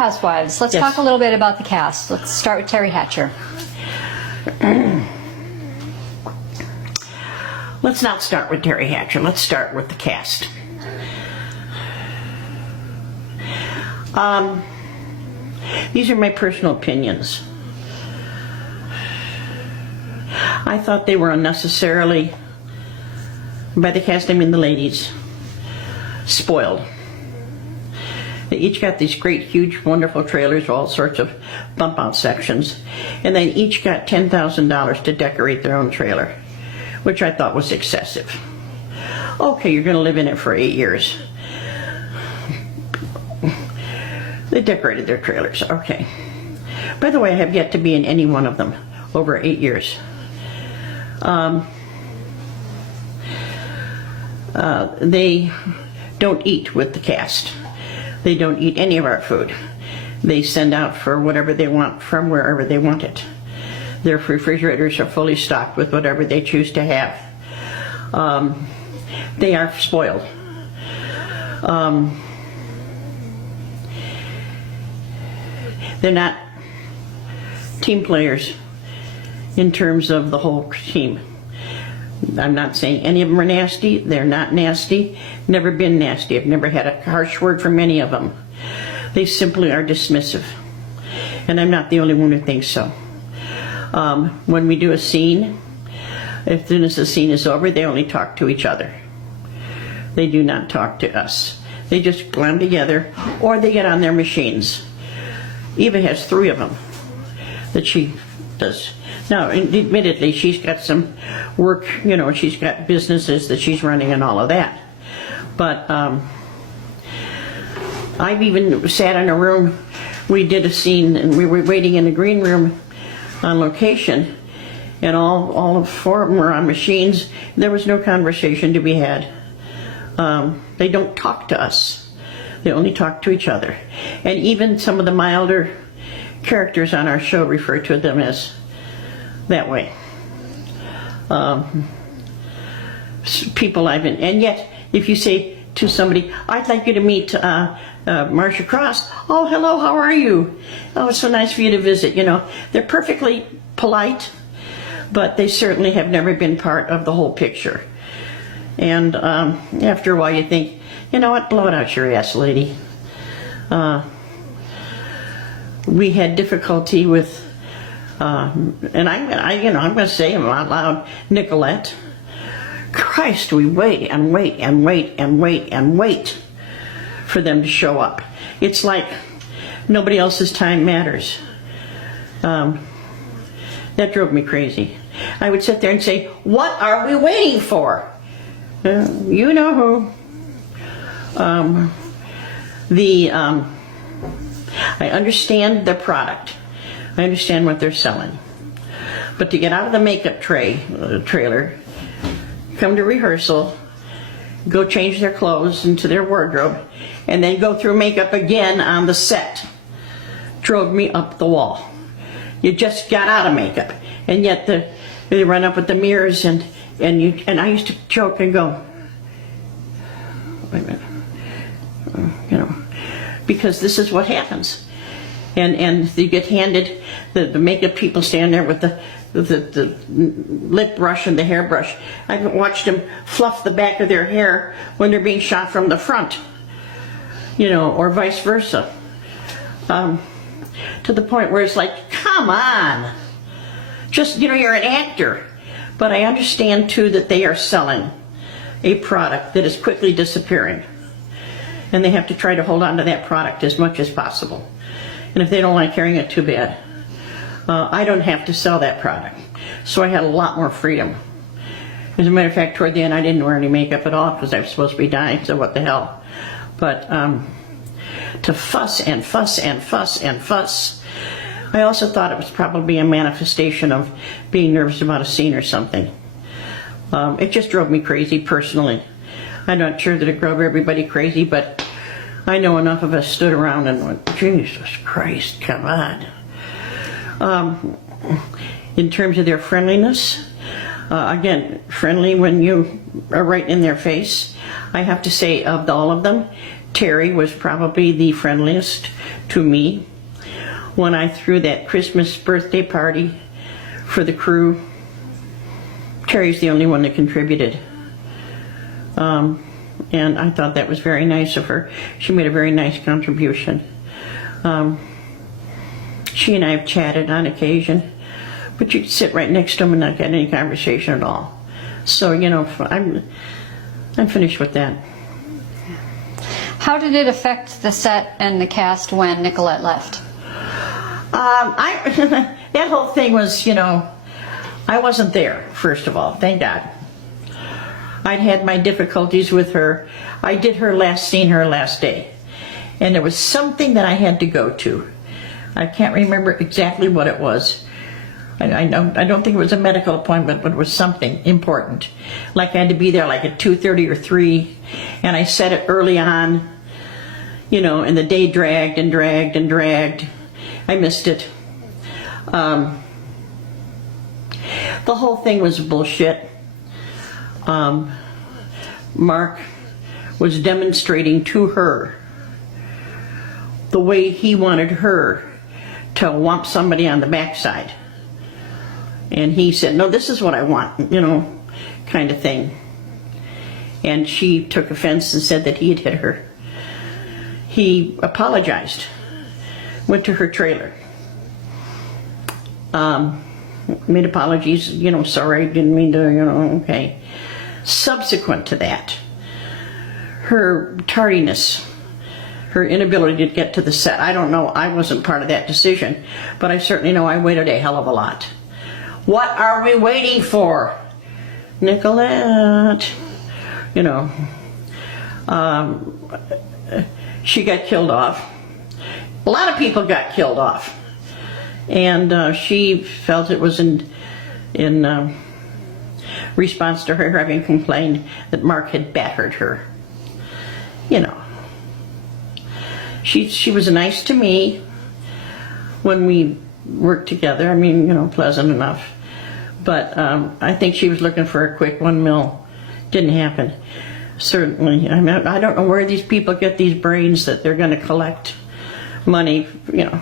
Housewives. Let's talk a little bit about the cast. Let's start with Terry Hatcher. Let's not start with Terry Hatcher. Let's start with the cast. These are my personal opinions. I thought they were unnecessarily, by the cast I mean the ladies, spoiled. They each got these great, huge, wonderful trailers, all sorts of bump-out sections, and they each got $10,000 to decorate their own trailer, which I thought was excessive. Okay, you're going to live in it for 8 years. They decorated their trailers, okay. By the way, I have yet to be in any one of them over 8 years. They don't eat with the cast. They don't eat any of our food. They send out for whatever they want from wherever they want it. Their refrigerators are fully stocked with whatever they choose to have. They are spoiled. They're not team players in terms of the whole team. I'm not saying any of them are nasty. They're not nasty. Never been nasty. I've never had a harsh word from any of them. They simply are dismissive. And I'm not the only one who thinks so. When we do a scene, as soon as the scene is over, they only talk to each other. They do not talk to us. They just glam together, or they get on their machines. Eva has 3 of them that she does. Now, admittedly, she's got some work, you know, she's got businesses that she's running and all of that. But I've even sat in a room, we did a scene and we were waiting in a green room on location, and all 4 of them were on machines. There was no conversation to be had. They don't talk to us. They only talk to each other. And even some of the milder characters on our show refer to them as that way. People I've been, and yet if you say to somebody, I'd like you to meet Marcia Cross. Oh, hello, how are you? Oh, it's so nice for you to visit. You know, they're perfectly polite, but they certainly have never been part of the whole picture. And after a while you think, you know what, blow it out your ass, lady. We had difficulty with, and I'm going to say them out loud, Nicolette. Christ, we wait and wait and wait and wait and wait for them to show up. It's like nobody else's time matters. That drove me crazy. I would sit there and say, what are we waiting for? You know who. I understand their product. I understand what they're selling. But to get out of the makeup trailer, come to rehearsal, go change their clothes into their wardrobe, and then go through makeup again on the set, drove me up the wall. You just got out of makeup, and yet they run up with the mirrors, and I used to joke and go, wait a minute, you know, because this is what happens. And you get handed, the makeup people stand there with the lip brush and the hairbrush. I've watched them fluff the back of their hair when they're being shot from the front, you know, or vice versa. To the point where it's like, come on, just, you know, you're an actor. But I understand too that they are selling a product that is quickly disappearing, and they have to try to hold on to that product as much as possible. And if they don't like carrying it, too bad. I don't have to sell that product, so I had a lot more freedom. As a matter of fact, toward the end I didn't wear any makeup at all because I was supposed to be dying, so what the hell. But to fuss and fuss and fuss and fuss, I also thought it was probably a manifestation of being nervous about a scene or something. It just drove me crazy personally. I'm not sure that it drove everybody crazy, but I know enough of us stood around and went, Jesus Christ, come on. In terms of their friendliness, again, friendly when you are right in their face. I have to say, of all of them, Terry was probably the friendliest to me when I threw that Christmas birthday party for the crew. Terry's the only one that contributed. And I thought that was very nice of her. She made a very nice contribution. She and I have chatted on occasion, but you could sit right next to him and not get any conversation at all. So, you know, I'm finished with that. How did it affect the set and the cast when Nicolette left? That whole thing was, you know, I wasn't there, first of all, thank God. I'd had my difficulties with her. I did seen her last day. And there was something that I had to go to. I can't remember exactly what it was. I don't think it was a medical appointment, but it was something important. Like I had to be there like at 2:30 or 3, and I said it early on, you know, and the day dragged and dragged and dragged. I missed it. The whole thing was bullshit. Mark was demonstrating to her the way he wanted her to whomp somebody on the backside. And he said, no, this is what I want, you know, kind of thing. And she took offense and said that he had hit her. He apologized, went to her trailer, made apologies, you know, sorry, didn't mean to, you know, okay. Subsequent to that, her tardiness, her inability to get to the set, I don't know, I wasn't part of that decision, but I certainly know I waited a hell of a lot. What are we waiting for? Nicolette, you know, she got killed off. A lot of people got killed off. And she felt it was in response to her having complained that Mark had battered her. You know, she was nice to me when we worked together. I mean, you know, pleasant enough. But I think she was looking for a quick $1 million. Didn't happen. Certainly. I mean, I don't know where these people get these brains that they're going to collect money, you know.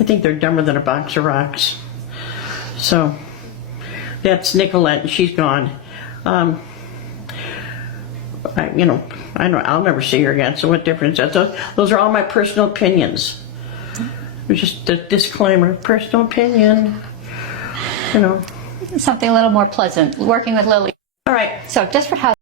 I think they're dumber than a box of rocks. So that's Nicolette, and she's gone. I'll never see her again, so what difference? Those are all my personal opinions. Just a disclaimer, personal opinion, you know. Something a little more pleasant, working with Lily. All right. So just for how